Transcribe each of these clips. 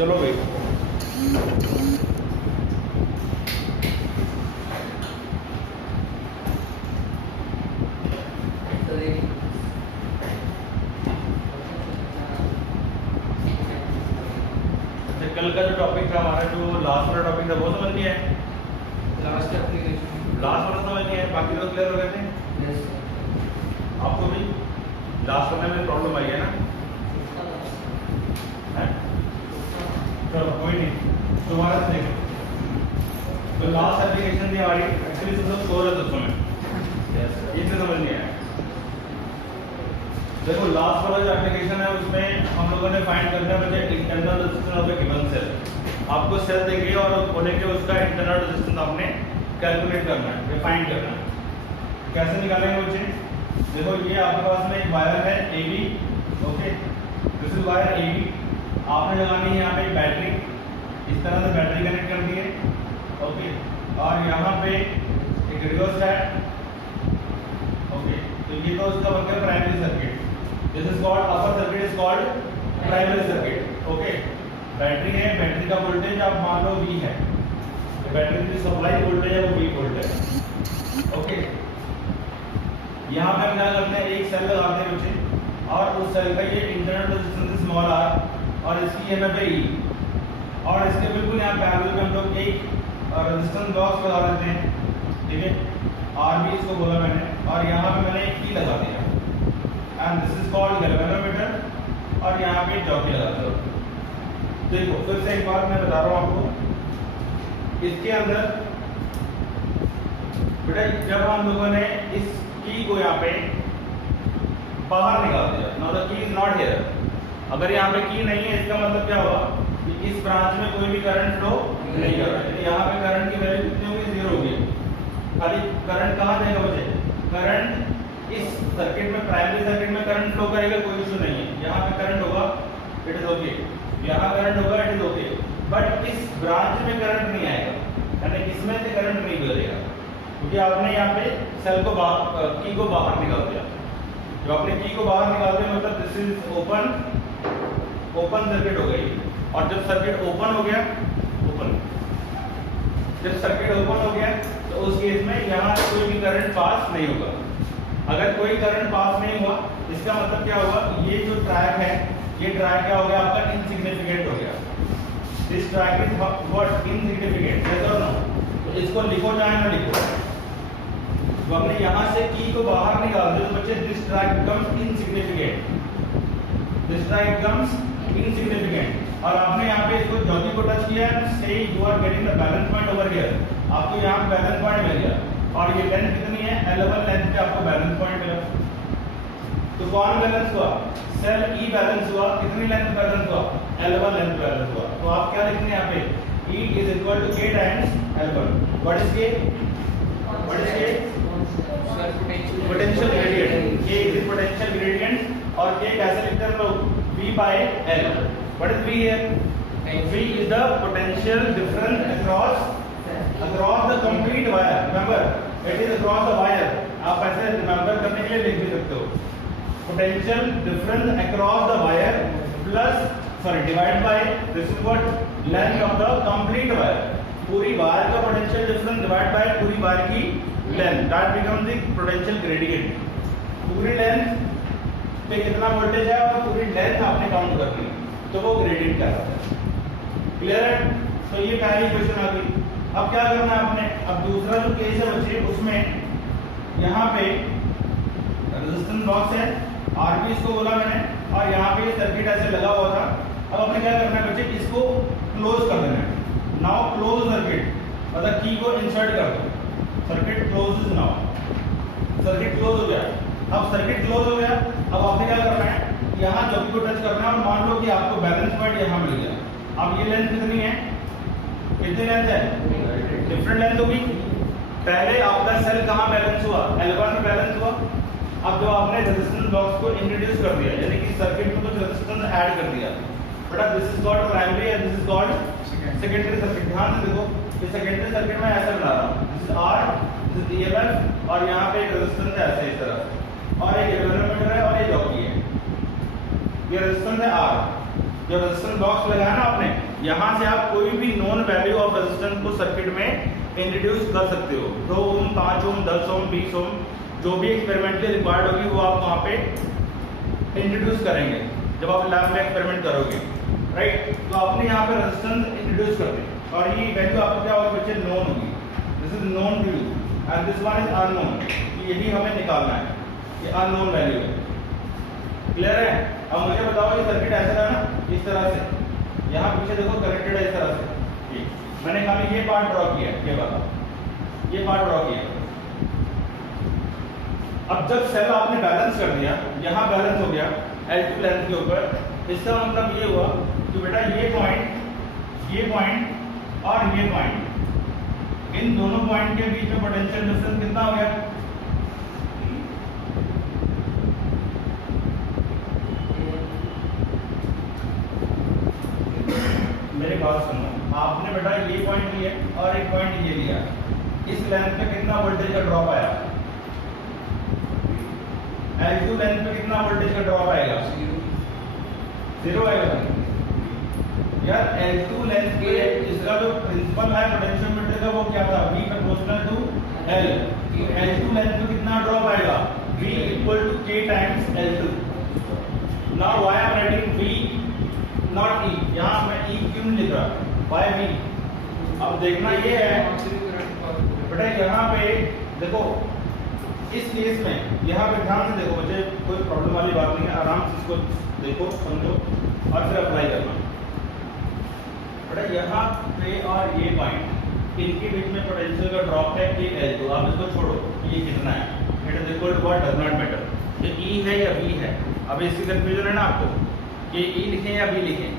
चलो भाई, कल का जो टॉपिक था हमारा, जो लास्ट वाला टॉपिक था, वो समझ नहीं है? लास्ट एप्लीकेशन लास्ट वाला समझ नहीं है, बाकी तो क्लियर हो गए थे। यस आपको भी लास्ट वाले में प्रॉब्लम आई है ना? है? चलो कोई नहीं, दोबारा से देखो। तो लास्ट एप्लीकेशन थी हमारी, एक्चुअली सब लोग सो रहे थे उसमें, ये से समझ नहीं आया। देखो लास्ट वाला जो एप्लीकेशन है उसमें हम लोगों ने फाइंड करना है मुझे internal resistance of a given cell. आपको सेल देखिए और बोले कि उसका इंटरनल रेजिस्टेंस आपने कैलकुलेट करना है, फाइंड करना है। कैसे निकालेंगे बच्चे? देखो ये आपके पास में एक वायर है AB, okay, this is wire AB। आपने लगानी है यहाँ पे बैटरी, इस तरह से बैटरी कनेक्ट कर दी है, ओके, और यहाँ पे एक रियोस्टैट, ओके। तो ये तो उसका बन गया primary circuit. This is called upper circuit, is called primary circuit, okay. Battery है, बैटरी का वोल्टेज आप मान लो V है, तो बैटरी की सप्लाई वोल्टेज है वो V वोल्ट है, ओके। यहाँ पे हम क्या करते हैं, एक सेल लगाते हैं बच्चे, और उस सेल का ये इंटरनल रेजिस्टेंस स्मॉल r और इसकी EMF है E, और इसके बिल्कुल यहाँ पैरेलल में हम लोग एक रेजिस्टेंस बॉक्स लगा देते हैं, ठीक है, RB इसको बोला मैंने, और यहाँ पे मैंने एक E लगा दिया, and this is called galvanometer, और यहाँ पे जॉकी लगा दो। देखो फिर से एक बार मैं बता रहा हूँ आपको, इसके अंदर बेटा जब हम लोगों ने इस की को यहाँ पे बाहर निकाल दिया, now the key is not here. अगर यहाँ पे की नहीं है, इसका मतलब क्या हुआ कि इस ब्रांच में कोई भी करंट फ्लो नहीं कर रहा है। यहाँ पे करंट की वैल्यू कितनी होगी? 0 होगी। खाली करंट कहाँ जाएगा बच्चे? करंट इस सर्किट में, प्राइमरी सर्किट में करंट फ्लो करेगा, कोई इशू नहीं है। यहाँ पे करंट होगा, इट इज ओके, यहाँ करंट होगा, इट इज ओके, बट इस ब्रांच में करंट नहीं आएगा, यानी इसमें से करंट नहीं गुजरेगा, क्योंकि आपने यहाँ पे सेल को की को बाहर निकाल दिया। जो आपने की को बाहर निकाल दिया मतलब दिस इज ओपन सर्किट हो गई। और जब सर्किट ओपन हो गया, जब सर्किट ओपन हो गया तो उस केस में यहाँ कोई भी करंट पास नहीं होगा। अगर कोई करंट पास नहीं हुआ, इसका मतलब क्या होगा, ये जो ट्रैक है, ये ट्रैक क्या हो गया आपका? इनसिग्निफिकेंट हो गया। This track is what? Insignificant, yes और नो? तो इसको लिखो चाहे ना लिखो, तो हमने यहाँ से की को बाहर निकाल दिया, तो बच्चे this track becomes insignificant, this track becomes insignificant. और आपने यहाँ पे इसको ज्योति को टच किया, so you are getting the balance point over here. आपको यहाँ बैलेंस पॉइंट मिल गया, और ये लेंथ कितनी है? L1 लेंथ पे आपको बैलेंस पॉइंट मिला। तो कौन बैलेंस हुआ? सेल E बैलेंस हुआ। कितनी लेंथ बैलेंस हुआ? L1 लेंथ बैलेंस हुआ। तो आप क्या लिखने यहाँ पे? E is equal to K times L1. What is K? What is K? Potential gradient. K is the potential gradient, और K कैसे लिखते हैं हम लोग? V by L. What is V here? V is the potential difference across the complete wire. Remember, it is across the wire. आप ऐसे remember करने के लिए लिख भी सकते हो. Potential difference across the wire plus, divide by, this is what? Length of the complete wire. पूरी वायर का potential difference divide by पूरी वायर की length. That becomes the potential gradient. पूरी length पे कितना वोल्टेज है और पूरी लेंथ आपने काउंट करनी है, तो वो ग्रेडियंट कहलाता है। क्लियर है? तो ये पहली क्वेश्चन आ गई। अब क्या करना है आपने? अब दूसरा जो केस है बच्चे, उसमें यहाँ पे रेजिस्टेंस बॉक्स है, RB इसको बोला मैंने, और यहाँ पे सर्किट ऐसे लगा हुआ था। अब आपने क्या करना है बच्चे? इसको क्लोज कर देना है। नाउ क्लोज सर्किट, मतलब की को इंसर्ट कर दो। Circuit close is now, circuit close हो गया। अब सर्किट क्लोज हो गया, अब आपने क्या करना है? यहाँ जॉकी को टच करना है, और मान लो कि आपको बैलेंस पॉइंट यहाँ मिल गया। अब ये लेंथ कितनी है? कितनी लेंथ है? डिफरेंट लेंथ होगी। पहले आपका सेल कहाँ बैलेंस हुआ? L1 में बैलेंस हुआ। अब जो आपने रेजिस्टेंस बॉक्स को इंट्रोड्यूस कर दिया, यानी कि सर्किट में कुछ रेजिस्टेंस ऐड कर दिया, बेटा this is called primary and this is called secondary circuit. ध्यान से देखो, ये सेकेंडरी सर्किट में ऐसा बना रहा हूँ, this is R, this is EMF, और यहाँ पे एक रेजिस्टेंस है ऐसे इस तरह, और एक गैल्वेनोमीटर है, और ये जॉकी है। ये रेजिस्टेंस है R। जो रेजिस्टेंस बॉक्स लगाया ना आपने, यहाँ से आप कोई भी नॉन वैल्यू ऑफ रेजिस्टेंस को सर्किट में इंट्रोड्यूस कर सकते हो। 2 ओम, 5 ओम, 10 ओम, 20 ओम, जो भी एक्सपेरिमेंटली रिक्वायर्ड होगी वो आप वहाँ पे इंट्रोड्यूस करेंगे जब आप लैब में एक्सपेरिमेंट करोगे, राइट। तो आपने यहाँ पे रेजिस्टेंस इंट्रोड्यूस कर दी और ये वैल्यू आपको क्या होगी बच्चे, नोन होगी। This is known to you and this one is unknown. यही हमें निकालना है, ये अननोन वैल्यू है। क्लियर है? अब मुझे बताओ ये सर्किट ऐसा था ना, इस तरह से, यहाँ पीछे देखो कनेक्टेड है इस तरह से। ये मैंने खाली ये पार्ट ड्रॉ किया, ये वाला, ये पार्ट ड्रॉ किया। अब जब सेल आपने बैलेंस कर दिया, यहाँ बैलेंस हो गया L2 लेंथ के ऊपर, इसका मतलब ये हुआ कि बेटा ये पॉइंट और ये पॉइंट, इन दोनों पॉइंट के बीच में पोटेंशियल डिफरेंस कितना हो गया? मेरी बात सुनो, आपने बेटा ये पॉइंट लिया और एक पॉइंट ये लिया, इस लेंथ पे कितना वोल्टेज का ड्रॉप आया? L2 लेंथ पे कितना वोल्टेज का ड्रॉप आएगा? 0 आएगा यार। L2 लेंथ के इसका जो प्रिंसिपल है पोटेंशियोमीटर का वो क्या था? V proportional to L। L2 length पे कितना ड्रॉप आएगा? V equal to K times L2। Now why I am writing V not E? यहाँ मैं E क्यों नहीं लिख रहा? Why V? अब देखना ये है बेटा, यहाँ पे देखो इस केस में, यहाँ पे ध्यान से देखो बच्चे, कोई प्रॉब्लम वाली बात नहीं है, आराम से इसको देखो, समझो और फिर अप्लाई करना। बेटा यहाँ पे और ये पॉइंट, इनके बीच में पोटेंशियल का ड्रॉप है कि L2। आप इसको छोड़ो, ये कितना है? It is equal to what? Does not matter. ये E है या V है? अब इसकी कंफ्यूजन है ना आपको, कि E लिखें या V लिखें।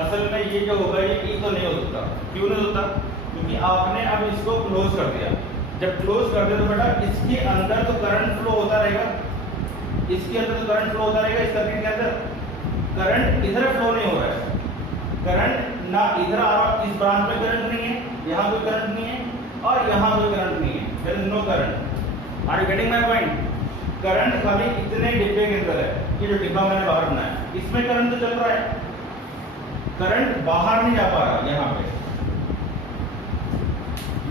असल में ये जो होगा, ये E तो नहीं हो सकता। क्यों नहीं होता? क्योंकि आपने अब इसको क्लोज कर दिया। जब क्लोज कर दे तो बेटा इसके अंदर तो करंट फ्लो होता रहेगा, इसके अंदर तो करंट फ्लो होता रहेगा। इस सर्किट के अंदर करंट इधर फ्लो नहीं हो रहा है, करंट ना इधर आ रहा, इस ब्रांच में करंट नहीं है, यहाँ कोई करंट नहीं है और यहाँ कोई करंट नहीं है, there is no current. Are you getting my point? Current खाली इतने डिब्बे के अंदर है, ये जो डिब्बा मैंने बाहर बनाया, इसमें करंट तो चल रहा है, करंट बाहर नहीं जा पा रहा। यहाँ पे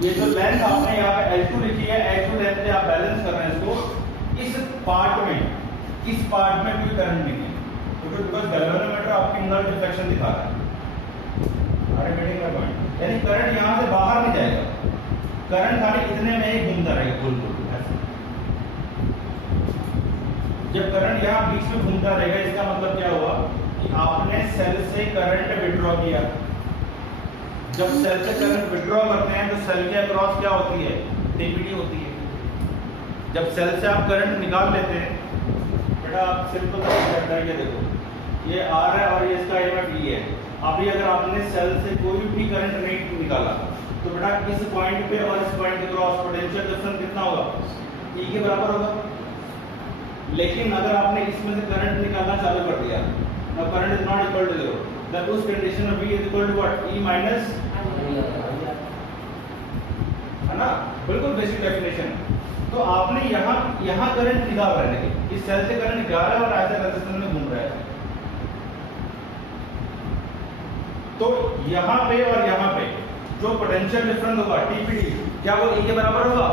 ये जो लेंथ आपने यहाँ पे L2 लिखी है, L2 लेंथ से आप बैलेंस कर रहे हैं इसको, इस पार्ट में कोई करंट नहीं है, क्योंकि बिकॉज गैल्वेनोमीटर आपकी नल डिफ्लेक्शन दिखा रहा है। Are you getting my point? यानी करंट यहाँ से बाहर नहीं जाएगा, करंट खाली इतने में ही घूमता रहेगा गोल गोल ऐसे। जब करंट यहाँ बीच में घूमता रहेगा, इसका मतलब क्या हुआ कि आपने सेल से करंट विड्रॉ किया। जब सेल से करंट विड्रॉ करते हैं तो सेल के अक्रॉस क्या होती है? टीपीडी होती है। जब सेल से आप करंट निकाल लेते हैं, बेटा आप सिंपल सा ये देखो, ये R है और ये इसका EMF E है। अभी अगर आपने सेल से कोई भी करंट नहीं निकाला तो बेटा इस पॉइंट पे और इस पॉइंट के क्रॉस पोटेंशियल डिफरेंस कितना होगा? E के बराबर होगा। लेकिन अगर आपने इसमें से करंट निकालना चालू कर दिया, now current is not equal to 0, then उस कंडीशन में V is equal to what? E minus, है ना? बिल्कुल बेसिक डेफिनेशन। तो आपने यहाँ करंट निकाल रहे हैं, लेकिन इस सेल से करंट निकाल रहा है और ऐसे रेजिस्टेंस में घूम रहा है। तो यहाँ पे और यहाँ पे जो पोटेंशियल डिफरेंस होगा टीपीडी, क्या वो E के बराबर होगा?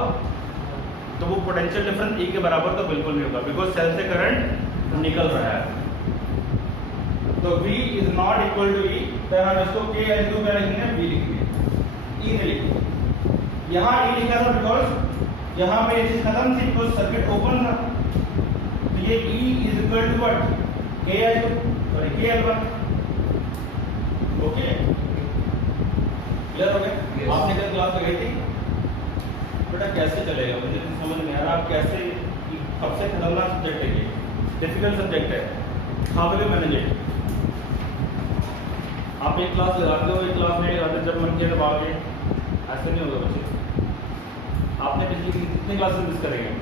तो वो पोटेंशियल डिफरेंस E के बराबर तो बिल्कुल नहीं होगा, बिकॉज सेल से करंट निकल रहा है। तो V is not equal to E, तो हम इसको K L2 क्या लिखेंगे? V लिखेंगे, E नहीं लिखेंगे। यहाँ E लिखा था बिकॉज यहाँ पे ये चीज खत्म थी, बिकॉज सर्किट ओपन था। तो ये E is equal to what? K L2 sorry K L1। Okay, clear हो गया? आपने कल क्लास लगाई थी बेटा, कैसे चलेगा मुझे समझ नहीं आ रहा। आप कैसे, सबसे खतरनाक सब्जेक्ट है ये, डिफिकल्ट सब्जेक्ट है, काबिल मैनेजमेंट। आप एक क्लास लगाते हो, एक क्लास नहीं लगाते, जब मन किया तब आगे, ऐसे नहीं होगा बच्चे। आपने पिछली कितनी क्लासेस मिस करेंगे?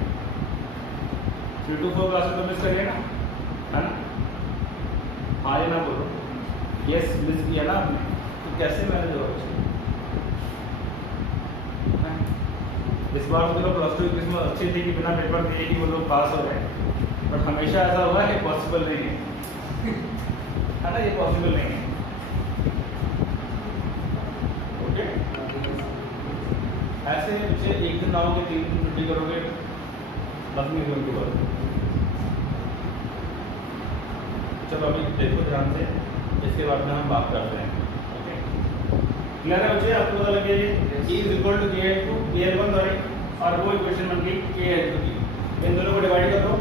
3 to 4 क्लासेस तो मिस करिएगा, है ना? हाँ या ना बोलो, यस मिस किया ना आपने, तो कैसे मैनेज होगा बच्चे? इस बार तो चलो प्लस 2 की किस्मत अच्छी थी कि बिना पेपर दिए ही वो लोग पास हो रहे हैं, बट हमेशा ऐसा हुआ है कि पॉसिबल नहीं है। है ना, ये पॉसिबल नहीं है। ओके, ऐसे बच्चे एक दिन आओगे 3 दिन छुट्टी करोगे, बस नहीं उनको करो। चलो अभी देखो ध्यान से, इसके बाद में हम बात करते हैं। ओके, क्लियर है बच्चे? आपको पता लग गया ये E is equal to KL2 KL1 sorry, और वो इक्वेशन बन गई KL2 की। इन दोनों को डिवाइड कर दो,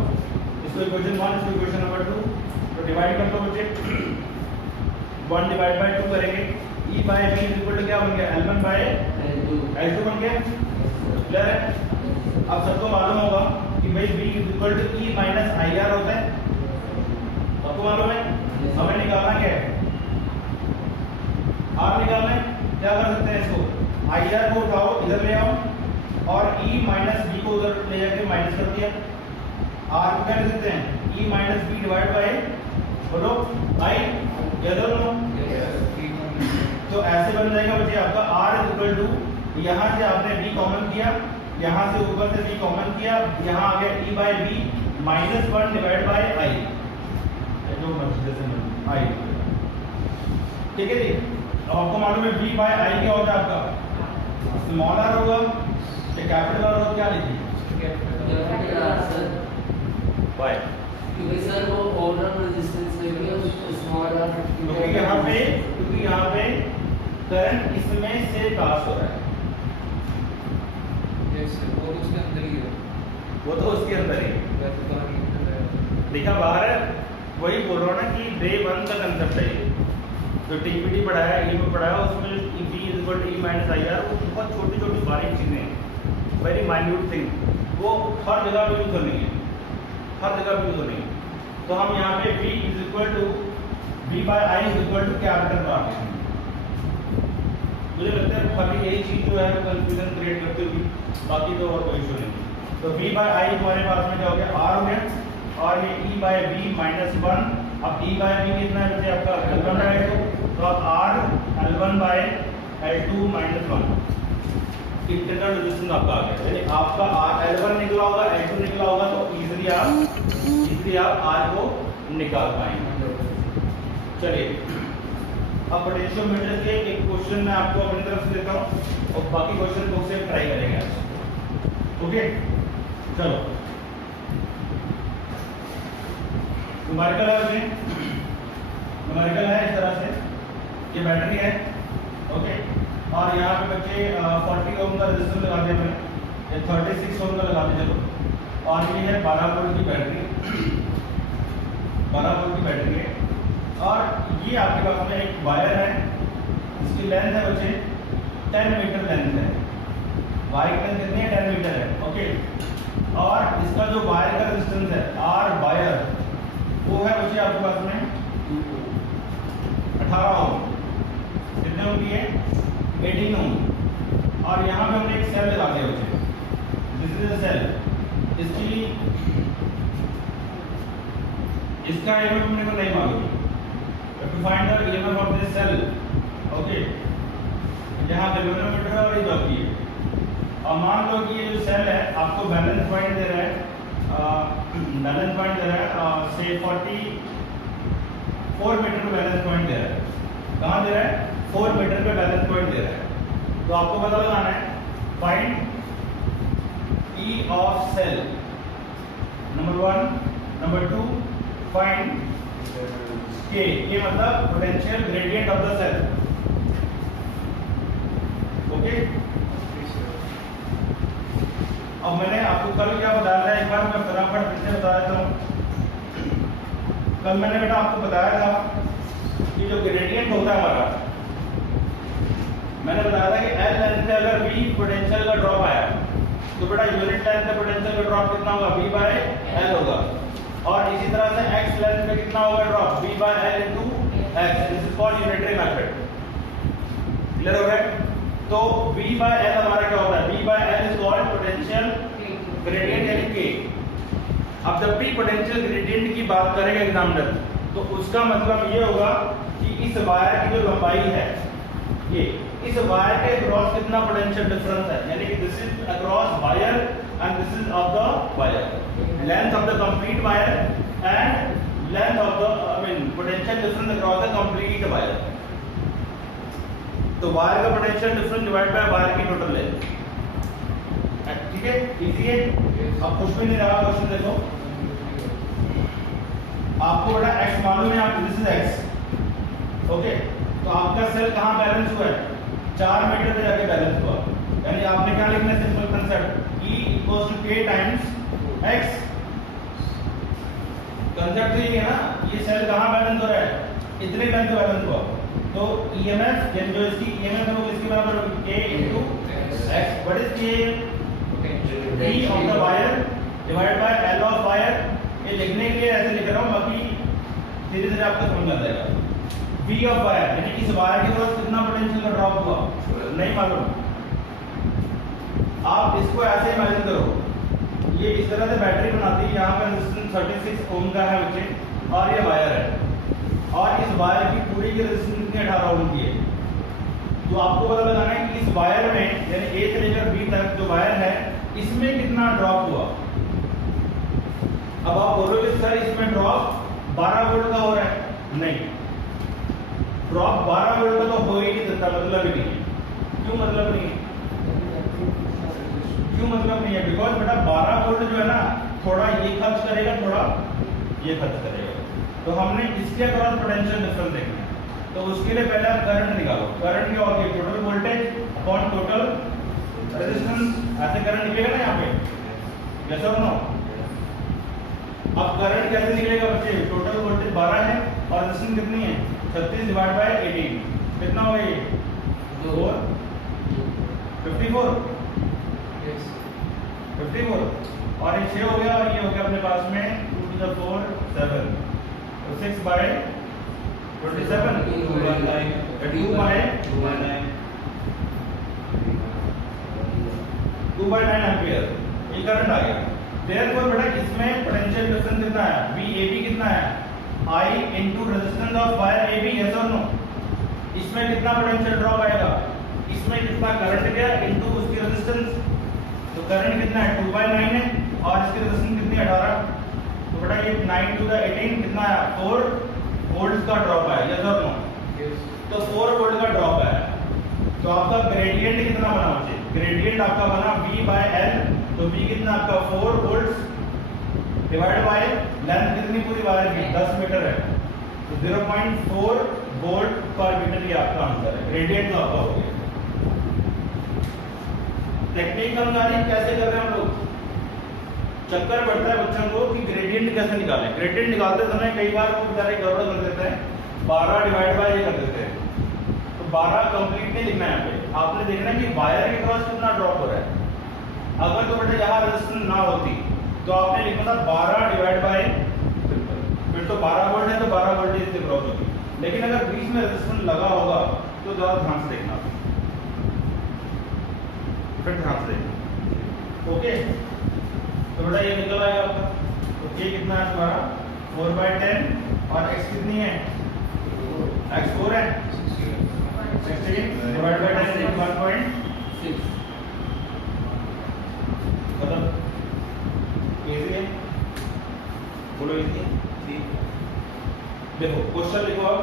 इसको इक्वेशन 1, इसको इक्वेशन नंबर 2, तो डिवाइड कर दो बच्चे। 1 डिवाइड बाय 2 करेंगे, E by B is equal to क्या बन गया? L1 बाय L2 बन गया। क्लियर है? अब सबको मालूम होगा कि भाई B is equal to E minus IR होता है, सबको मालूम है। हमें निकालना क्या है? R निकालना है। क्या कर सकते हैं इसको? IR को उठाओ, इधर ले आओ, और E माइनस B को उधर ले जाके माइनस कर दिया। R को क्या लिख सकते हैं? E minus B divide by, बोलो I, या दोनों। तो ऐसे बन जाएगा बच्चे आपका R इज इक्वल टू, यहाँ से आपने B कॉमन किया, यहाँ से ऊपर से B कॉमन किया, यहाँ आ गया E by B minus 1 divide by I, जो I। ठीक है जी। अब आपको मालूम है B बाय I क्या होता है आपका? स्मॉल r होगा या कैपिटल R होगा? क्या लिखिए? Why? क्योंकि सर वो ओवरऑल रेजिस्टेंस लेके उसको स्मॉल r, क्योंकि यहाँ पे करंट इसमें से पास हो रहा है। वो तो उसके अंदर ही है, वो तो उसके अंदर ही वैसे तो नहीं लिखा बाहर है। वही बोल रहा हूँ ना कि डे 1 का कंसेप्ट है ये, जो टीपीटी पढ़ाया, ई में पढ़ाया, उसमें B is equal to E minus IR, वो बहुत छोटी छोटी बारीक चीज़ें हैं, वेरी माइन्यूट थिंग, वो हर जगह पे यूज करनी है, हर जगह पे यूज करनी है। तो हम यहाँ पे B is equal to B by I is equal to capital R लिखेंगे। मुझे लगता है खाली यही चीज़ जो है वो कंफ्यूजन क्रिएट करती होगी, बाकी तो और कोई इशू नहीं। तो B बाय I हमारे पास में क्या हो गया? R हो गया, और ये E बाय B माइनस 1। अब E बाय B कितना है बच्चे आपका? L1 बाय L2, तो अब R L1 by L2 minus 1 internal resistance आपका आ गया। यानी आपका L1 निकला होगा, L2 निकला होगा, तो इजीली आप R को निकाल पाएंगे। चलिए, अब पोटेंशियोमीटर के एक क्वेश्चन मैं आपको अपनी तरफ से देता हूँ, और बाकी क्वेश्चन बुक से ट्राई करेंगे आज। ओके, चलो न्यूमेरिकल है, न्यूमेरिकल है इस तरह से, ये बैटरी है। ओके, और यहाँ पे बच्चे 40 ओम का रेजिस्टेंस लगा दिया मैंने, ये 36 ओम का लगा दिया। चलो, और ये है 12 वोल्ट की बैटरी, 12 वोल्ट की बैटरी है, और ये आपके पास में एक वायर है, इसकी लेंथ है बच्चे 10 मीटर लेंथ है। वायर की लेंथ कितनी है? 10 मीटर है। ओके, और इसका जो वायर का रेजिस्टेंस है R वायर, वो है बच्चे आपके पास में 18 ओम। कितने ओम की है? 18 ओम। और यहाँ पे हमने एक सेल लगा दिया बच्चे, दिस इज अ सेल। इसका EMF अपने को नहीं मालूम, to find the EMF of this cell. Okay, यहाँ गैल्वेनोमीटर है और ये जॉकी है, और मान लो कि ये जो सेल है आपको बैलेंस पॉइंट दे रहा है, बैलेंस पॉइंट दे रहा है से 44 मीटर पे बैलेंस पॉइंट दे रहा है। कहाँ दे रहा है? 4 मीटर पे बैलेंस पॉइंट दे रहा है। तो आपको पता लगाना है, find E of cell, number 1, number 2 find K, ये मतलब potential gradient of the cell. Okay, अब मैंने आपको कल क्या बताया था, एक बार मैं फटाफट फिर से बता देता हूँ। कल मैंने बेटा आपको बताया था कि जो ग्रेडियंट होता है हमारा, मैंने बताया था कि L लेंथ से अगर V पोटेंशियल का ड्रॉप आया, तो बेटा यूनिट लेंथ पे पोटेंशियल का ड्रॉप कितना होगा? V बाय L होगा। और इसी तरह से X लेंथ पे कितना होगा drop? V by L into X। This is for unitary method. Clear हो गया? तो V बाय L हमारा क्या होता है? V by L is called potential gradient यानी K। अब जब भी पोटेंशियल ग्रेडियंट की बात करेगा एग्जामिनर, तो उसका मतलब ये होगा कि इस वायर की जो लंबाई है, ये इस वायर के अक्रॉस कितना पोटेंशियल डिफरेंस है, यानी कि this is across wire and this is of the wire, length of the complete wire and length of the potential difference across the complete wire. तो वायर का potential difference divide by wire की total length, ठीक है, easy है। अब कुछ भी नहीं रहा, क्वेश्चन देखो, आपको बड़ा x मालूम है, आप दिस इज x, ओके, तो आपका सेल कहाँ बैलेंस हुआ है, 4 मीटर पे जाके बैलेंस हुआ, यानी आपने क्या लिखना है, simple concept E equals to k times x। Concept तो ये है ना, ये सेल कहाँ बैलेंस हो रहा है, इतने टाइम पे बैलेंस हुआ, तो EMF जो इसकी EMF है वो किसके बराबर होगी, k into x। What is k, V of the wire divided by L of wire। ये लिखने के लिए ऐसे लिख रहा हूँ, बाकी धीरे धीरे आपको समझ आ जाएगा। V of wire यानी इस वायर के क्रॉस कितना पोटेंशियल का ड्रॉप हुआ, नहीं मालूम, आप इसको ऐसे इमेजिन करो, ये इस तरह से बैटरी बनाती है, यहाँ का रेजिस्टेंस 36 ओम का है बच्चे, और ये वायर है, और इस वायर की पूरी की रेजिस्टेंस कितनी 18 ओम की है। तो आपको पता लगाना है कि इस वायर में यानी A से लेकर B तक जो वायर है इसमें कितना ड्रॉप हुआ। अब आप बोलोगे सर इसमें ड्रॉप 12 वोल्ट का हो रहा है, नहीं, ड्रॉप 12 वोल्ट का तो हो ही नहीं सकता, मतलब ही नहीं है। क्यों मतलब नहीं है, क्यों मतलब नहीं है, बिकॉज बेटा 12 वोल्ट जो है ना, थोड़ा ये खर्च करेगा, थोड़ा ये खर्च करेगा, तो हमने इसके अक्रॉस पोटेंशियल डिफरेंस देखना है। तो उसके लिए पहले आप करंट निकालो, करंट क्या होती है, total voltage upon total resistance, ऐसे करंट निकलेगा ना यहाँ पे, यस और नो। अब करंट कैसे निकलेगा बच्चे, टोटल वोल्टेज 12 है और रेजिस्टेंस कितनी है, 36 डिवाइड बाय 18, कितना होगा ये 4 54 और ये 6 हो गया, और ये हो गया अपने पास में 2 to the 4 7, तो 6 by 27 2 by 9 एम्पियर, ये करंट आ गया। देयरफॉर बेटा इसमें पोटेंशियल डिफरेंस कितना है, VAB कितना है, I into resistance of wire AB, yes और नो। इसमें कितना पोटेंशियल ड्रॉप आएगा, इसमें कितना करंट गया इनटू उसकी रेजिस्टेंस, तो करंट कितना है 2 by 9 है, और इसकी रेजिस्टेंस कितनी है 18, तो बेटा ये 9 to the 18 कितना है 4 वोल्ट का ड्रॉप है, यस और नो। तो 4 वोल्ट का ड्रॉप है, तो आपका ग्रेडियंट कितना बना बच्चे, ग्रेडियंट आपका बना V by L, तो V कितना आपका 4 वोल्ट डिवाइड बाय लेंथ कितनी पूरी वायर की 10 मीटर है, तो 0.4 वोल्ट पर मीटर ये आपका आंसर है, ग्रेडियंट तो आपका हो गया। टेक्निक समझानी कैसे कर रहे हैं हम लोग, चक्कर पड़ता है बच्चों को कि ग्रेडियंट कैसे निकालें। ग्रेडियंट निकालते समय कई बार वो बेचारे गड़बड़ कर देते हैं, 12 डिवाइड बाय ये कर देते हैं, तो 12 कंप्लीट नहीं लिखना है यहाँ पे, आपने देखना है कि वायर के क्रॉस कितना ड्रॉप हो रहा है। अगर तो बेटा यहाँ रेजिस्टेंस ना होती तो आपने लिखना था 12 डिवाइड बाय, फिर तो 12 वोल्ट है तो 12 वोल्टेज से क्रॉस होगी, लेकिन अगर बीच में रेजिस्टेंस लगा होगा तो ज़्यादा ध्यान से देखना, फिर ध्यान से देखना, ओके। तो बेटा ये निकल आएगा आपका, तो ये कितना है तुम्हारा 4 by 10, और x कितनी है, x 4 है, 16 डिवाइड बाय 10 1.6, मतलब इजी है, बोलो इजी है, ठीक। देखो क्वेश्चन लिखो आप,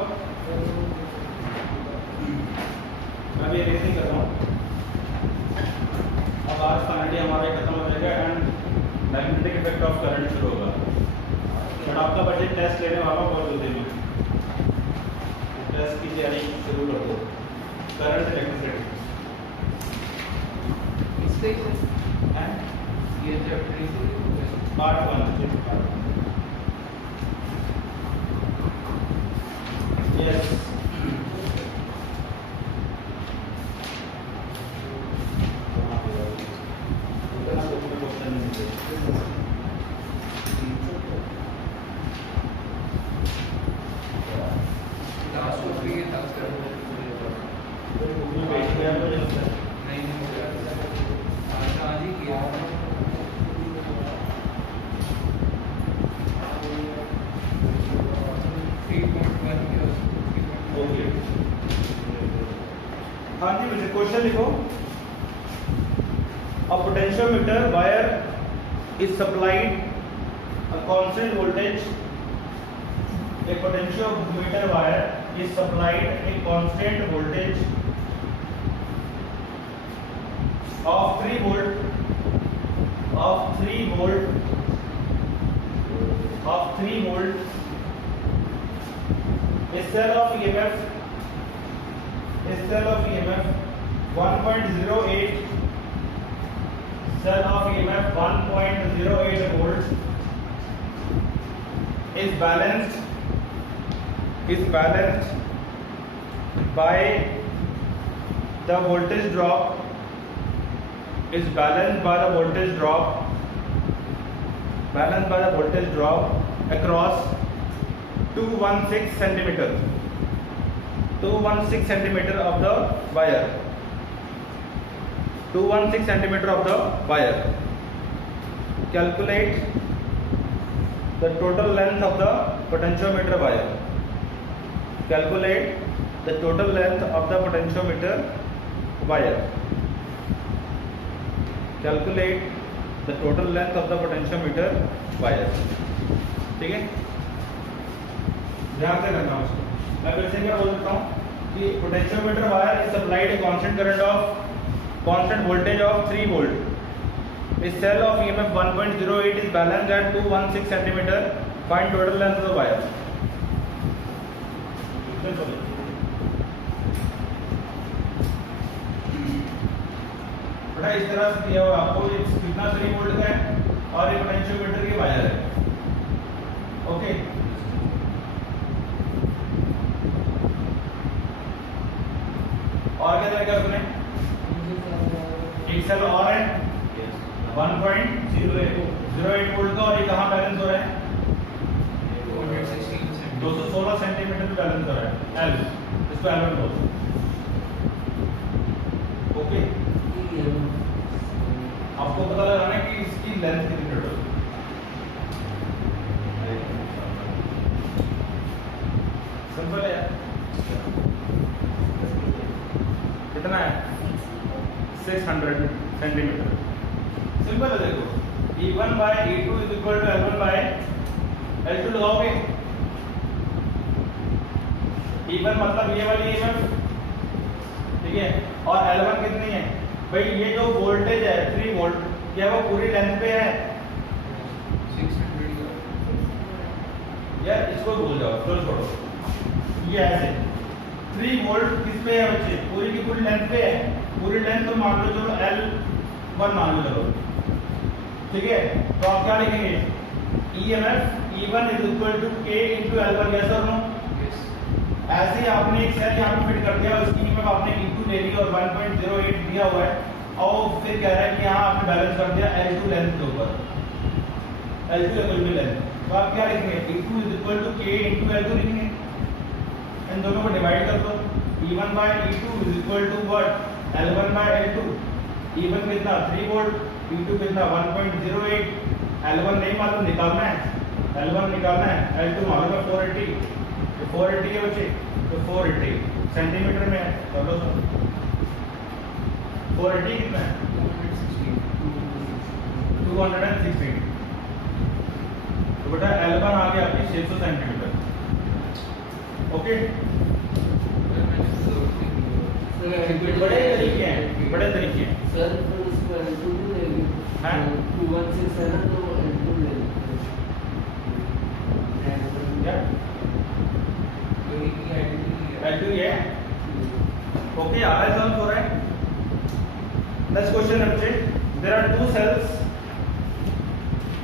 मैं भी रेसिंग कर रहा हूँ। अब आज फाइनली हमारा खत्म हो जाएगा and magnetic effect of current शुरू होगा, बट आपका बजट टेस्ट लेने वाला बहुत जल्दी में, टेस्ट की तैयारी शुरू कर दो। करंट इलेक्ट्रिसिटी ये चैप्टर पार्ट 1, यस हाँ जी मुझे क्वेश्चन लिखो। A potentiometer wire is supplied a constant voltage a potentiometer wire is supplied a constant voltage of 3 volt a cell of EMF 1.08 volts is balanced by the voltage drop across 216 centimeter of the wire. 216 centimeter of the wire. Calculate the total length of the potentiometer wire. Calculate the total length of the potentiometer wire. Calculate the total length of the potentiometer wire. ठीक है, ध्यान से करना उसको। मैं फिर से क्या बोल सकता हूँ कि potentiometer wire is supplied A constant voltage of 3 volt. A cell of EMF 1.08 is balanced at 216 centimeter. Find total length of the wire. बेटा इस तरह से दिया हुआ आपको कितना 3 वोल्ट का है और ये पोटेंशियोमीटर की वायर है। ओके, और क्या लगा उसमें? एक सेल और है 1.08 वोल्ट का, और ये कहाँ बैलेंस हो रहा है? 216 सेंटीमीटर पे बैलेंस हो रहा है। एल, इसको एल बोलो। ओके, आपको पता लगाना है कि इसकी लेंथ कितनी टोटल। सिंपल है, कितना है? 600 सेंटीमीटर। सिंपल है, देखो E1 by E2 is equal to L1 by L2 लगाओगे। E1 मतलब ये वाली EMF, ठीक है, और L1 कितनी है भाई? ये जो वोल्टेज है 3 वोल्ट, क्या वो पूरी लेंथ पे है? 600 यार इसको भूल जाओ, चलो छोड़ो। ये ऐसे 3 वोल्ट किस पे है बच्चे? पूरी की पूरी लेंथ पे है। पूरी लेंथ तो मान लो, चलो L1 मान लो, चलो ठीक है। तो आप क्या लिखेंगे? EMF E1 is equal to K into L1, yes or no? ऐसे ही आपने एक सेल यहाँ पे फिट कर दिया, उसकी EMF आपने E2 ले ली और 1.08 दिया हुआ है, और फिर कह रहा है कि यहाँ आपने बैलेंस कर दिया L2 लेंथ के ऊपर, L2 इक्वल टू लेंथ। तो आप क्या लिखेंगे? E2 is equal to K into L2 लिखेंगे। इन दोनों को डिवाइड कर दो। E1 by E2 is equal to what? L1 by L2। E1 कितना? 3 वोल्ट, E2 कितना? 1.08। L1 नहीं मालूम, निकालना है, L1 निकालना है, L2 मालूम है 480। तो 480 है बच्चे, तो 480 सेंटीमीटर में है, कर लो सर। 480 कितना है? 216। तो बेटा L1 आ गया आपकी 600 सेंटीमीटर। ओके, बड़े तरीके हैं। सर तो इसको L2 भी लेंगे। हाँ? 216 है ना, तो L2 ले लेंगे। क्या L2 ये है? ओके, आगे सॉल्व हो रहा है। नेक्स्ट क्वेश्चन है बच्चे, देयर आर 2 सेल्स,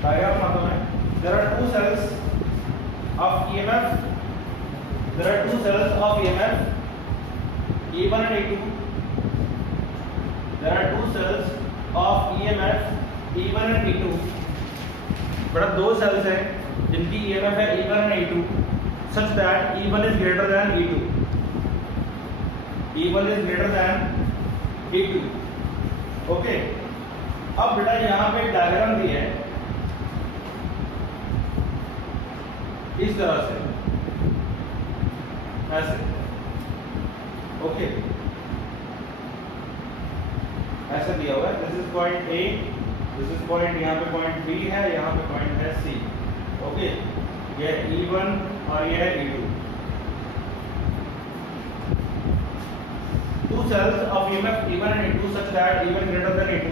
डायग्राम मालूम है। There are 2 cells of EMF, there are 2 cells of EMF E1 and E2. There are 2 cells of EMF E1 and E2. बड़ा 2 cells हैं जिनकी EMF है E1 and E2 such that E1 is greater than E2. E1 is greater than E2. Okay. अब बेटा यहाँ पे diagram दिया है इस तरह से, ऐसे। ओके, ऐसा दिया हुआ है। This is point A, this is point, यहाँ पे पॉइंट बी है, यहाँ पे पॉइंट है सी। ओके, ये E1 और ये है E2। Two cells of EMF E1 and E2 such that E1 greater than E2.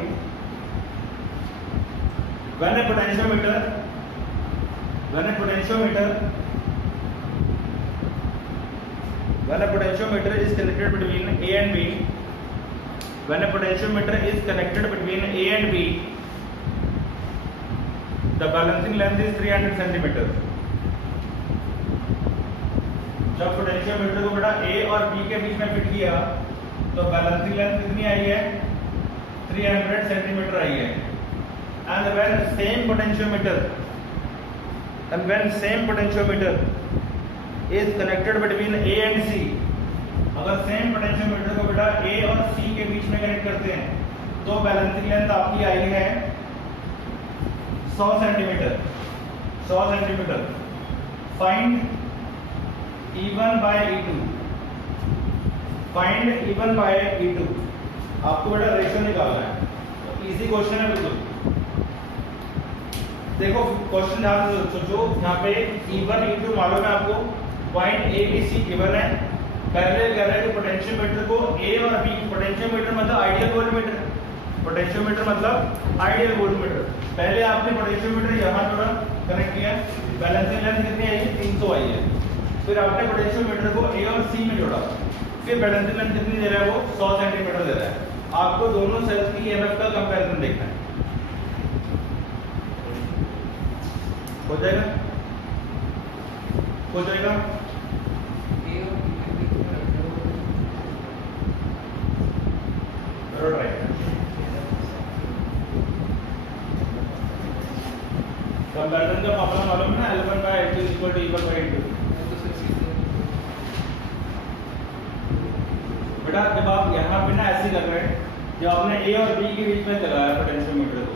When a potentiometer is connected between A and B, when a potentiometer is connected between A and B, the balancing length is 300 centimeter. जब potentiometer को बेटा A और B के बीच में fit किया तो balancing length कितनी आई है? 300 सेंटीमीटर आई है। And when same potentiometer is connected between A and C, अगर सेम पोटेंशियोमीटर को बेटा A और C के बीच में कनेक्ट करते हैं तो बैलेंसिंग लेंथ आपकी आई है 100 centimetre. Find E1 by E2। आपको बेटा रेशियो निकालना है, तो इजी क्वेश्चन है बिल्कुल। देखो क्वेश्चन ध्यान से सोचो, यहाँ पे E1 E2 मालूम है आपको, point A B C given है। पहले कह रहे हैं कि पोटेंशियोमीटर को A और B, पोटेंशियोमीटर मतलब आइडियल वोल्टमीटर, पहले आपने पोटेंशियोमीटर यहाँ जोड़ा, कनेक्ट किया, बैलेंसिंग लेंथ कितनी आई है? 300 आई है। फिर आपने पोटेंशियोमीटर को A और C में जोड़ा, फिर बैलेंसिंग लेंथ कितनी दे रहा है? वो 100 सेंटीमीटर दे रहा है। आपको दोनों सेल्स की EMF का कंपैरिजन देखना है। हो जाएगा? कंपैरिजन का फॉर्मूला मालूम है ना, L1 by L2 equal to E1 by E2। बेटा जब आप यहाँ पे ना ऐसे कर रहे हैं, जब आपने A और B के बीच में लगाया पोटेंशियोमीटर को,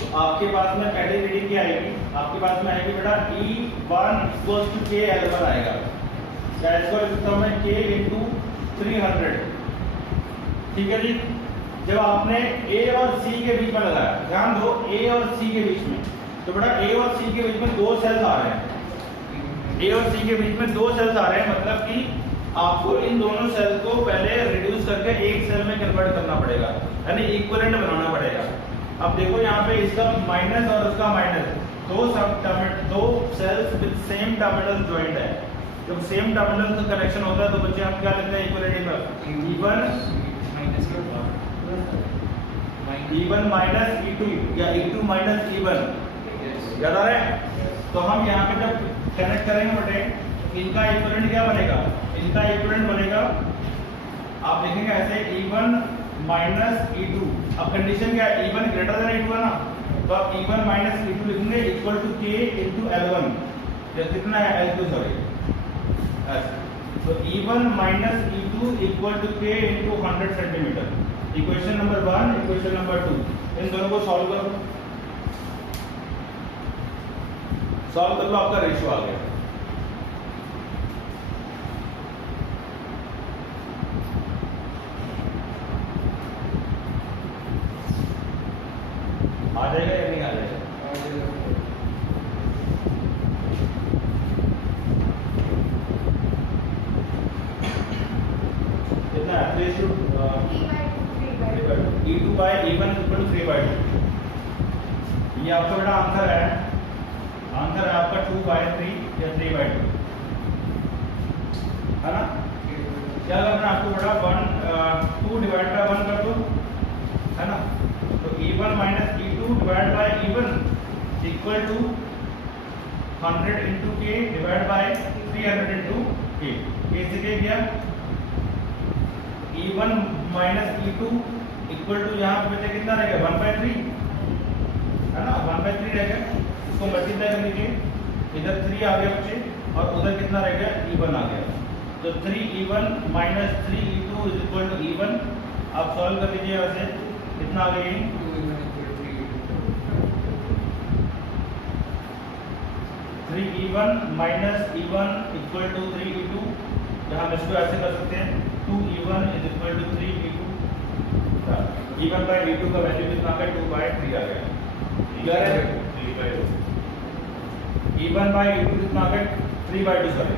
तो आपके पास में पहली रीडिंग क्या आएगी? आपके पास में आएगी बेटा E1 equals to K L1 आएगा। क्या इसको लिख सकता हूँ मैं? K into 300। ठीक है जी। जब आपने A और C के बीच में लगाया, ध्यान दो, A और C के बीच में, तो बेटा A और C के बीच में दो सेल्स आ रहे हैं। A और C के बीच में दो सेल्स आ रहे हैं, मतलब कि आपको इन दोनों सेल को पहले रिड्यूस करके एक सेल में कन्वर्ट करना पड़ेगा, यानी इक्विवेलेंट बनाना पड़ेगा। अब देखो यहाँ पे इसका माइनस और उसका माइनस, दो cells with same terminal joint है। जब सेम टर्मिनल का कनेक्शन होता है तो बच्चे हम क्या लेते हैं इक्विवेलेंट पर? E1 माइनस E2 या E2 माइनस E1, याद आ रहा है? तो हम यहाँ पे जब कनेक्ट करेंगे बेटे, इनका इक्विवेलेंट क्या बनेगा? इनका इक्विवेलेंट बनेगा, आप देखेंगे ऐसे E1 माइनस E2। अब कंडीशन क्या है? E1 ग्रेटर देन E2 है ना, तो आप E1 माइनस E2 लिखेंगे equal to K into L1, या कितना है? L2 sorry. तो E1 minus E2 equal to K into 100 centimetre. Equation number 1, equation number 2, इन दोनों को सॉल्व कर लो, आपका रेशियो आ गया। आ जाएगा या नहीं आ जाएगा? कितना है? Ratio E2 by E1 equal to 3/2। ये आपका बेटा आंसर है आपका 2/3 या 3/2, है ना? क्या करना है आपको बेटा? 2 डिवाइड बाय 1 कर दो, है ना? तो E1 minus E2 divide by E1 equal to 100 into K divide by 300 into K। कैसे किया? E1 minus E2 equal to यहाँ पे कितना रहेगा? 1/3, है ना? 1/3 रहेगा। इसको मल्टीप्लाई कर लीजिए, इधर 3 आ गया बच्चे और उधर कितना रहेगा? E1 आ गया। तो 3E1 minus 3E2 is equal to E1। आप सॉल्व कर लीजिए, वैसे कितना आ गया? 3E1 minus E1 equal to 3E2। यहाँ हम इसको ऐसे कर सकते हैं, 2E1 is equal to 3E2। E1 bye E2 का वैल्यू कितना आ गया? 2/3 आ गया। क्लियर है? E1 बाय E2 कितना आ गया? 3/2 sorry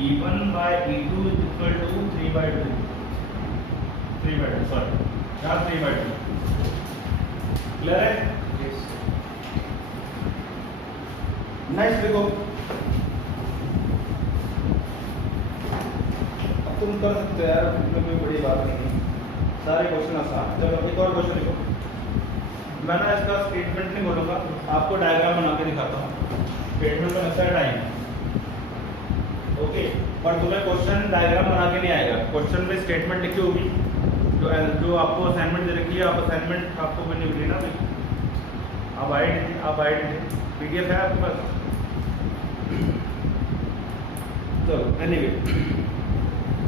E1/E2 is equal to 3/2 sorry यहाँ 3/2 क्लियर है। Yes. नेक्स्ट देखो, अब तुम कर सकते हो यार, इसमें कोई बड़ी बात नहीं है, सारे क्वेश्चन आसान। चलो एक और क्वेश्चन देखो, मैं ना इसका स्टेटमेंट नहीं बोलूँगा, आपको डायग्राम बना के दिखाता हूँ। स्टेटमेंट में लगता है टाइम, ओके, पर तुम्हें क्वेश्चन डायग्राम बना के नहीं आएगा। क्वेश्चन में स्टेटमेंट लिखी होगी, जो आपको असाइनमेंट दे रखी है, आप असाइनमेंट आपको बनी मिली ना अभी, आप आए PDF है आपके पास। चलो एनीवे,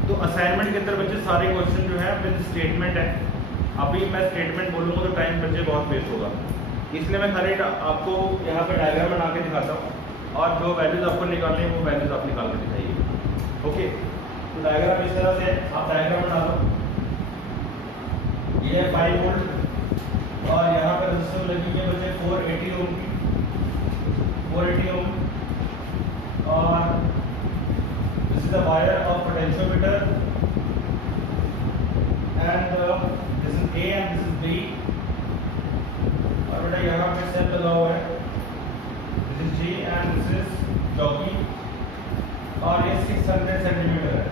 तो असाइनमेंट के अंदर बच्चे सारे क्वेश्चन जो है विद स्टेटमेंट है। अभी मैं स्टेटमेंट बोलूँगा तो टाइम बच्चे बहुत वेस्ट होगा, इसलिए मैं खाली आपको यहाँ पे डायग्राम बना के दिखाता हूँ, और जो वैल्यूज आपको निकालनी है वो वैल्यूज आप निकाल के दिखाइए। ओके, तो डायग्राम इस तरह से आप डायग्राम बना दो। ये है 5 वोल्ट, और यहाँ पर रेजिस्टेंस लगी है बच्चे 480 ओम की, 480 ओम, और this is the wire of potentiometer, and this is A and this is B, और बेटा यहाँ पे सेल लगा हुआ है, this is G and this is jockey, और ये 600 सेंटीमीटर है।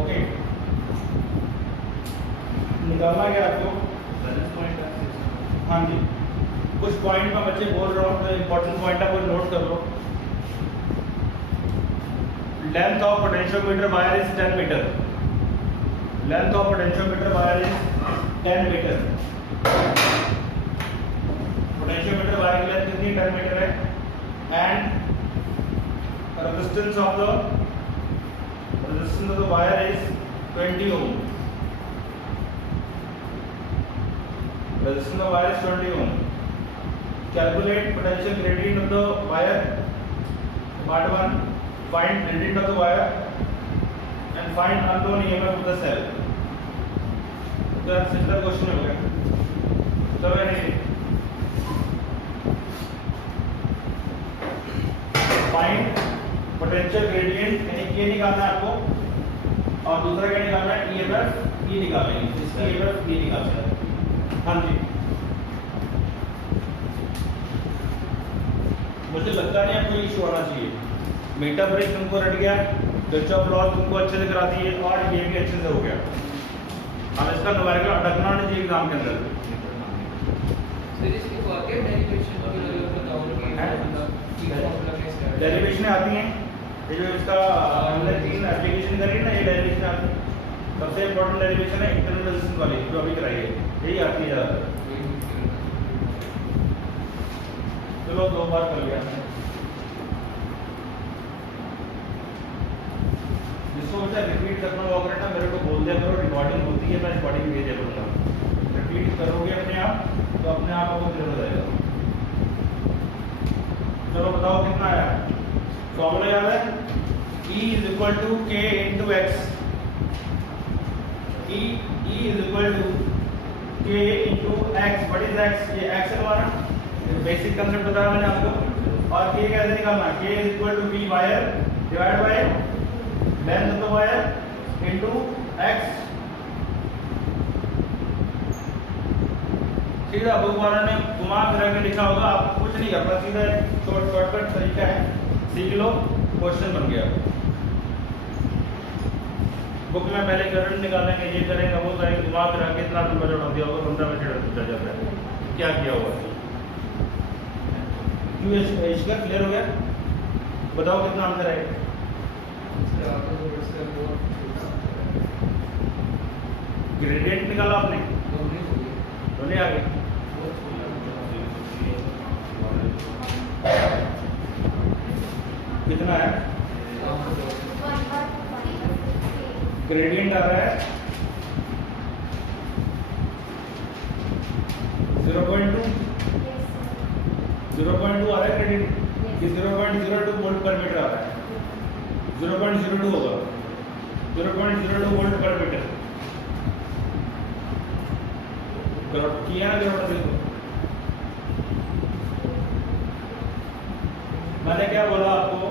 ओके, निकालना क्या आपको बैलेंस पॉइंट है। हाँ जी, कुछ पॉइंट मैं बच्चे बोल रहा हूँ, तो इंपॉर्टेंट पॉइंट आप नोट कर लो। Length of potentiometer wire is 10 metre, length of potentiometer wire is 10 metre. Potentiometer wire की लेंथ कितनी 10 मीटर है, and resistance of the wire is 20 ohm. Resistance of wire is 20 ohm. Calculate potential gradient of the wire. Part 1. Find gradient of the wire and find unknown EMF of the cell. तो यार simple question हो गया। चलो नहीं, find potential gradient, यानी K निकालना है आपको, और दूसरा क्या निकालना है, EMF E निकालेंगे, इसकी EMF E निकालना है। हाँ जी, मुझे लगता नहीं आपको इशू आना चाहिए। मीटर ब्रेक तुमको रट गया, किरचॉफ लॉ तुमको अच्छे से करा दिए, और ये भी अच्छे से हो गया। अब इसका न्यूमेरिकल अटकना नहीं चाहिए एग्जाम के अंदर। डेरिवेशन आती हैं, ये जो इसका हमने 3 एप्लीकेशन करी ना, ये डेरिवेशन आती है। सबसे इम्पोर्टेंट डेरिवेशन है इंटरनल रेजिस्टेंस वाली, जो अभी कराई है, यही आती है ज़्यादातर। चलो 2 बार कर लिया। जिसको बच्चा रिपीट करना होगा ना, मेरे को बोल दिया करो, रिकॉर्डिंग होती है, मैं रिकॉर्डिंग भेज दिया करूँगा। रिपीट करोगे अपने आप तो अपने आप आपको क्लियर हो जाएगा। चलो बताओ कितना आया, फॉर्मूला याद है, E is equal to K into X। E is equal to K into X। What is X? ये X है हमारा, बेसिक कंसेप्ट बताया मैंने आपको। और K कैसे निकालना, K is equal to B wire divide by length of the wire into X। सीधा बुक वाला ने घुमा फिरा के लिखा होगा, आप कुछ नहीं करना, सीधा शॉर्टकट तरीका है, सीख लो, क्वेश्चन बन गया। बुक में पहले करंट निकालेंगे, ये करेंगे, वो करेंगे, घुमा फिरा के इतना नंबर जोड़ दिया होगा, 15 में चढ़ जाता है। क्या किया हुआ है, इसका क्लियर हो गया? बताओ कितना आंसर आएगा। ग्रेडियंट निकाला आपने, तो नहीं आ गए। कितना है, ग्रेडियंट आ रहा है 0.2 आ रहा है ग्रेडियंट, ये 0.02 वोल्ट पर मीटर आ रहा है, 0.02 होगा, 0.02 वोल्ट पर मीटर। किया ना, देखो मैंने क्या बोला आपको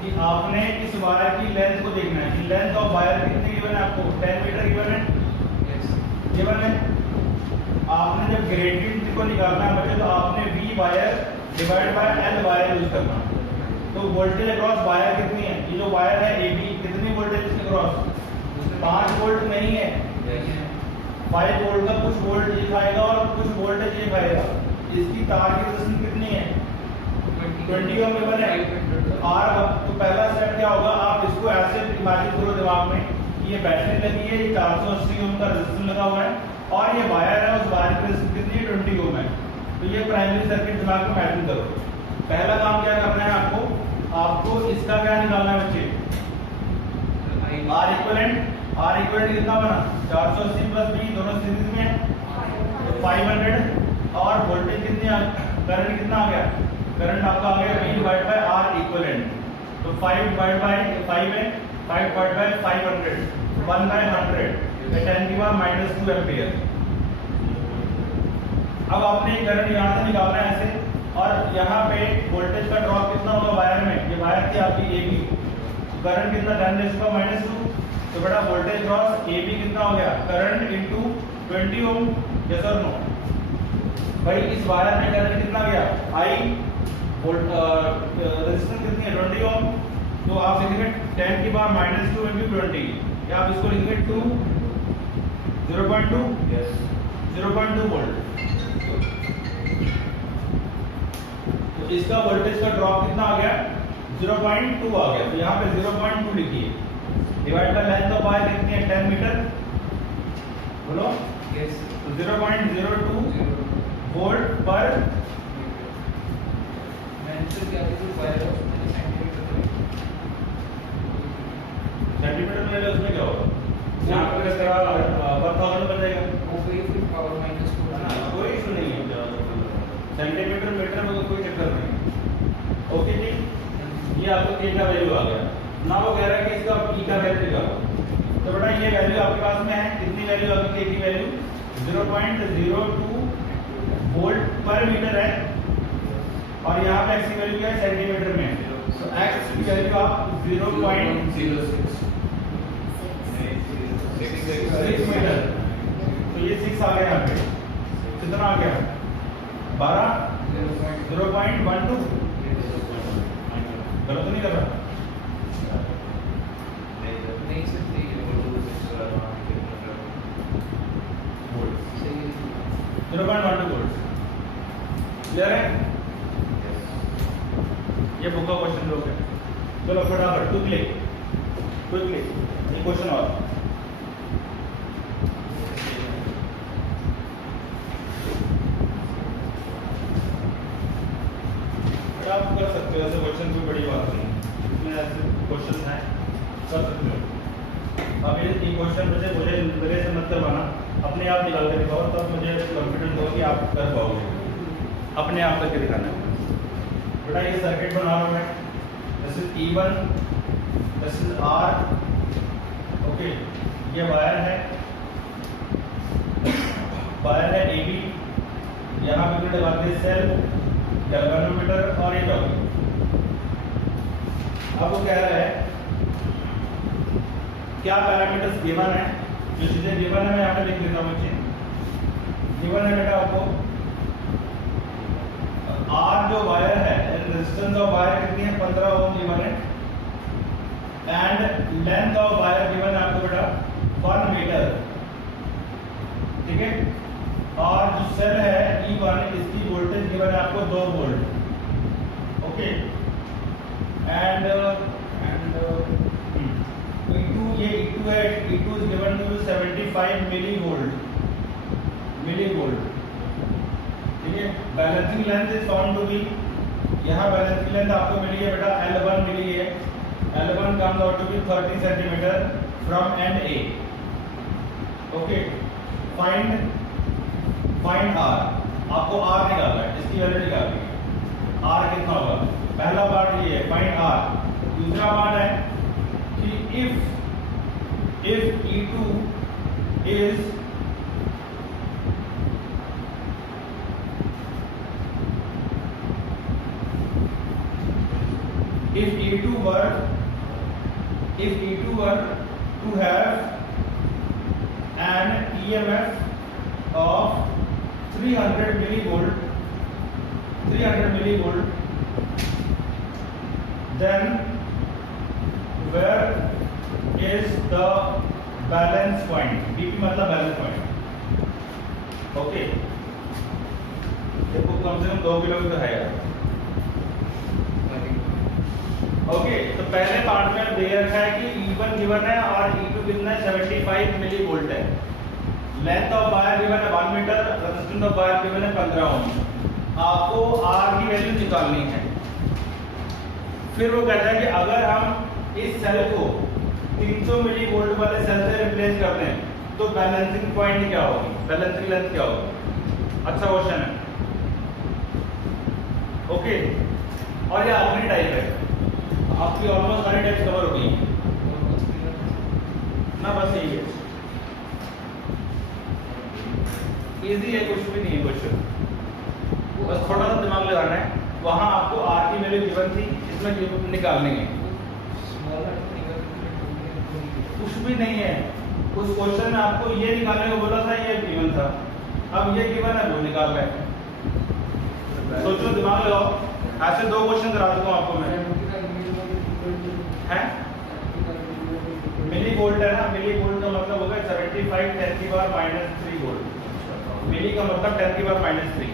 कि आपने इस वायर की लेंथ को देखना है कि लेंथ ऑफ वायर कितनी गिवन है आपको 10 मीटर गिवन है गिवन है। आपने जब ग्रेडियंट को निकालना है बच्चे तो आपने V wire divide by L wire use करना। तो वोल्टेज अक्रॉस वायर कितनी है, ये जो वायर है AB कितनी वोल्टेज इसके अक्रॉस 5 वोल्ट नहीं है, 5 वोल्ट का कुछ वोल्ट ये खाएगा और कुछ वोल्टेज ये खाएगा। इसकी तार की रेजिस्टेंस कितनी है 20 ओम गिवन है। R तो पहला स्टेप क्या होगा, आप इसको ऐसे इमेजिन करो दिमाग में कि ये बैटरी लगी है, ये 480 ओम का रेजिस्टेंस लगा हुआ है और ये वायर है, उस वायर की रेजिस्टेंस कितनी है 20 ओम है। तो ये प्राइमरी सर्किट दिमाग में इमेजिन करो। पहला काम क्या करना है आपको इसका क्या निकालना है बच्चे R इक्विवेलेंट कितना बना 480 प्लस B दोनों सीरीज में है तो 500 और वोल्टेज कितनी करंट कितना आ गया, करंट आपका आ गया V divide by R equivalent. तो 5 डिवाइड बाय 5 है 5 डिवाइड बाय 500 1 बाय 100 10 की पावर -2 एम्पीयर। अब आपने करंट यहाँ से निकालना है ऐसे और यहाँ पे वोल्टेज का ड्रॉप कितना होगा वायर में, ये वायर थी आपकी AB, करंट कितना 10⁻², तो बड़ा वोल्टेज क्रॉस AB कितना हो गया करंट इनटू 20 ओम, यस और नो। भाई इस वायर में करंट कितना गया I रेजिस्टेंस कितनी है 20 ओम, तो आप लिखेंगे 10 की पावर -2 इनटू 20 या आप इसको लिखेंगे 0.2 यस 0.2 वोल्ट। तो इसका वोल्टेज का ड्रॉप कितना आ गया 0.2 आ गया, तो यहाँ पे 0.2 लिखिए divide by length of wire कितनी है 10 मीटर बोलो यस तो 0.02 वोल्ट पर मैंने क्या थी वायर सेंटीमीटर में उसमें क्या होगा, यहाँ पे इस तरह 1000 बन जाएगा, वो फिर पावर -2 है ना, कोई इशू नहीं है सेंटीमीटर मीटर में कोई चक्कर नहीं। ओके जी, ये आपको K का वैल्यू आ गया ना। वो कह रहा है कि इसका P का वैल्यू निकालो, तो बेटा ये वैल्यू आपके पास में है, कितनी वैल्यू आ गई K की वैल्यू 0.02 वोल्ट पर मीटर है और यहाँ पे X की वैल्यू क्या है सेंटीमीटर में, तो X की वैल्यू आप 0.06 मीटर, तो ये 6 आ गया यहाँ पे, कितना आ गया 12 0.12 गलत नहीं कर रहा नहीं सकते वोल्ट सही है 0.12 वोल्ट क्लियर है। ये बुक का क्वेश्चन लोग है, चलो फटाफट क्विकली ये क्वेश्चन और आप कर सकते हो ऐसे क्वेश्चन, कोई बड़ी बात नहीं, इसमें ऐसे क्वेश्चन है कर सकते हो। अब ये क्वेश्चन मुझे मेरे से मत करवाना, अपने आप निकाल के दिखाओ तब मुझे कॉन्फिडेंस हो कि आप कर पाओगे, अपने आप करके दिखाना है। बेटा ये सर्किट बना रहा हूँ मैं, this is E1 this is R, okay ये वायर है AB, यहाँ पे लगाते हैं सेल गैल्वेनोमीटर और ये टॉपिक। अब वो कह रहा है क्या पैरामीटर्स गिवन है, जो चीजें गिवन है मैं यहाँ पे लिख लेता हूँ। गिवन है बेटा आपको R जो वायर है रेजिस्टेंस ऑफ वायर कितनी है 15 ओम गिवन है and length of wire given है आपको बेटा 1 मीटर, ठीक है। और जो सेल है E1 इसकी वोल्टेज गिवन है आपको 2 वोल्ट, ओके एंड E2 ये E2 है, E2 is given to 75 millivolt, ठीक है। Balancing length is found to be, यहाँ बैलेंसिंग लेंथ आपको मिली है बेटा L1 मिली है, L1 comes out to be 30 centimetre from end A, okay. Find R, आपको R निकालना है, इसकी वैल्यू निकालनी है, R कितना होगा, पहला पार्ट ये है फाइंड R। दूसरा पार्ट है कि if E2 is E2 were to have an EMF of 300 millivolt, then where is the balance point? BP मतलब balance point. Okay. देखो कम से कम 2 किलोमीटर है यार. ओके, तो पहले पार्ट में दे रखा है कि E1 गिवन है और E2 कितना है 75 मिलीवोल्ट है. लेंथ ऑफ वायर गिवन है 1 metre, resistance of wire given है 15 ओम. आपको R की वैल्यू निकालनी है. फिर वो कहता है कि अगर हम इस सेल को 300 मिलीवोल्ट वाले सेल से रिप्लेस कर दें तो बैलेंसिंग पॉइंट क्या होगी, बैलेंसिंग लेंथ क्या होगी. अच्छा क्वेश्चन है. ओके, और ये आखिरी टाइप है. आपकी ऑलमोस्ट सारी टाइप्स कवर हो गई ना. बस यही है, इजी है, कुछ भी नहीं है क्वेश्चन. बस थोड़ा सा दिमाग लगाना है. वहां आपको R की वैल्यू गिवन थी, इसमें निकालनी है. कुछ भी नहीं है. उस क्वेश्चन में आपको ये निकालने को बोला था, ये गिवन था. अब ये गिवन है, वो निकाल रहे हैं. सोचो, दिमाग लगाओ. ऐसे 2 क्वेश्चन करा दूंगा आपको मैं. है मिली वोल्ट है ना. मिली वोल्ट का मतलब होगा 75 10 की पावर -3 वोल्ट. मिली का मतलब 10 की पावर -3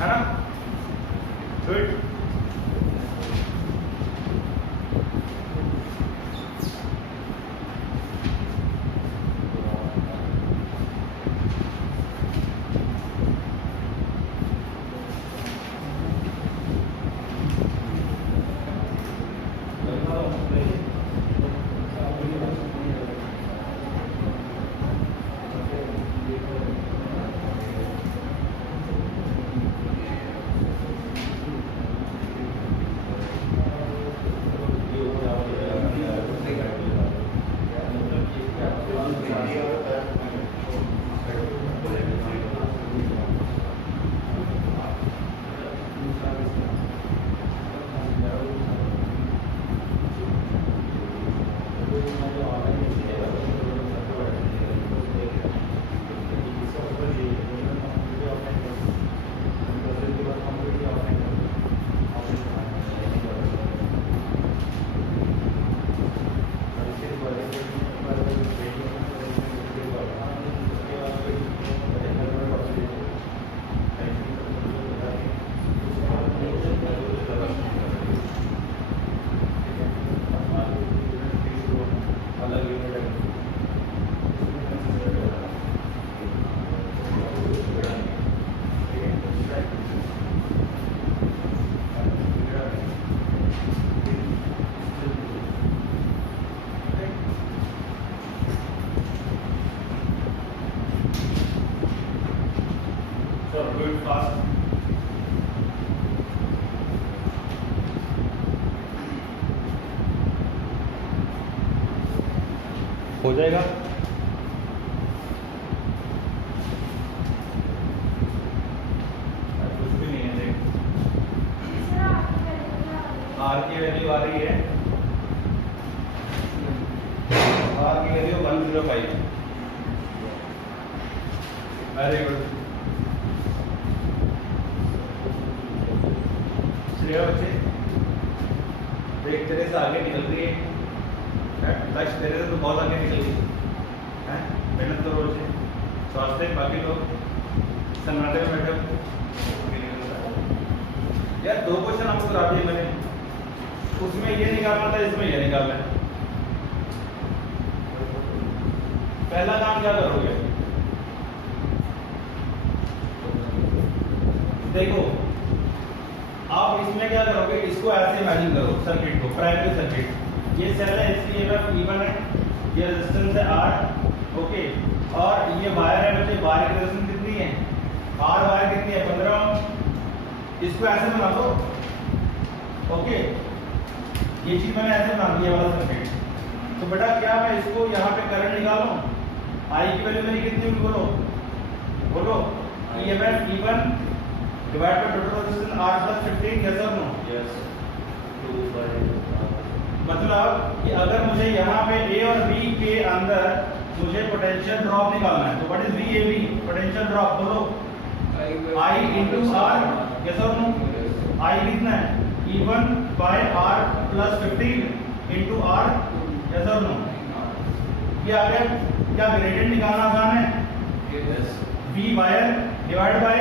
है ना. गुड. Good fast. हो जाएगा. कुछ भी नहीं है. देख, R की वैल्यू आ रही है. R की वैल्यू 105. Very good. बच्चे देख, तेरे से आगे निकल रही है. लक्ष्य तेरे से तो बहुत आगे निकल गई है. मेहनत करो बच्चे. स्वास्थ्य बाकी लोग सन्नाटे में बैठे हो. यार 2 क्वेश्चन आपको करा दिए मैंने. उसमें ये निकालना था, इसमें ये निकालना है. पहला काम क्या करोगे? देखो, आप इसमें क्या करोगे, इसको ऐसे इमेजिन करो सर्किट को, प्राइमरी सर्किट. ये सेल है, इसकी EMF E1 है, ये रेजिस्टेंस है R. ओके, और ये वायर है बच्चे. वायर की रेजिस्टेंस कितनी है? R वायर कितनी है? 15 ओम. इसको ऐसे बना दो. ओके, ये चीज मैंने ऐसे बना दी वाला सर्किट. तो बेटा क्या मैं इसको यहाँ पे करंट निकालूं? I की वैल्यू मेरी कितनी होगी? बोलो. EMF E1 divide by total resistance R + 15. Yes और नो? यस. 2/15 मतलब कि अगर मुझे यहाँ पे ए और बी के अंदर मुझे पोटेंशियल ड्रॉप निकालना है, तो what is V A B potential drop बोलो, आई इंटू आर, यस और नो, आई कितना है E1 बाय R plus 15 into R, yes और नो। ये आ गया, क्या ग्रेडियंट निकालना आसान है, V wire divide by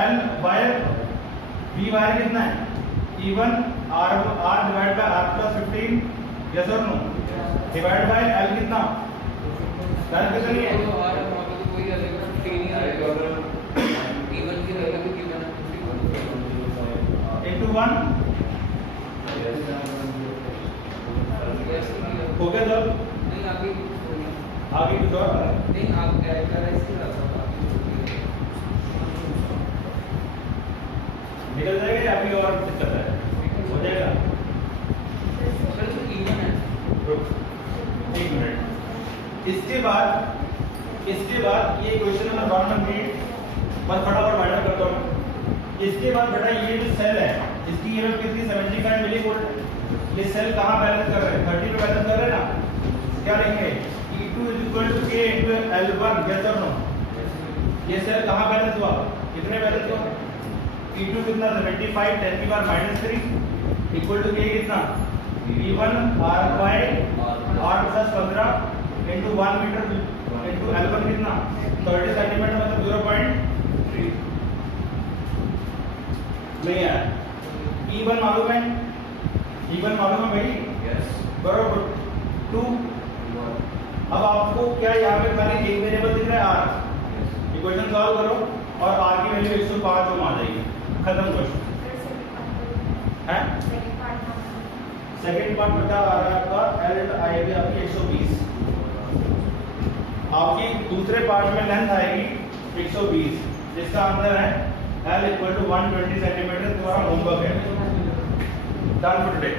L wire, V wire कितना है E1 R divide by R plus 15, yes और नो, डिवाइड बाय L कितना, L कितनी है, तो आर वहां पे तो कोई अलग ट्रेनिंग आएगा इवन की वैल्यू भी गिवन है इंटू 1 हो गया सर। नहीं आगे आगे कुछ और नहीं आप कैरेक्टराइज कर रहा था निकल जाएगा या अभी और दिक्कत है, हो जाएगा, सर तो इवन है रुक 1 मिनट। इसके बाद ये क्वेश्चन नंबर 1 कंप्लीट, बस फटाफट फाइंड करता हूँ मैं। इसके बाद बेटा ये जो सेल है इसकी ईएमएफ कितनी 75 मिलीवोल्ट, ये सेल कहाँ बैलेंस कर रहे हैं 30 पे बैलेंस कर रहे हैं ना, क्या लिखेंगे E2 K × L1, यस और नो। ये सेल कहाँ बैलेंस हुआ, कितने बैलेंस हुआ, E2 कितना 75 10 की पावर -3 इक्वल टू K कितना E1 R by R plus 15 into 1 metre into L1 कितना 30 सेंटीमीटर, मतलब 0.3 नहीं है। E1 मालूम है, E1 मालूम है भाई, बराबर 2। अब आपको क्या यहाँ पे खाली एक वेरिएबल दिख रहा है R, इक्वेशन सॉल्व करो और R की वैल्यू 105 ओम आ जाएगी, खत्म क्वेश्चन है। सेकंड पार्ट बता आ रहा है आपका L आएगी आपकी 120, आपकी दूसरे पार्ट में लेंथ आएगी 120, जिसका आंसर है L = 120 सेंटीमीटर। तुम्हारा होमवर्क है, डन फॉर टुडे।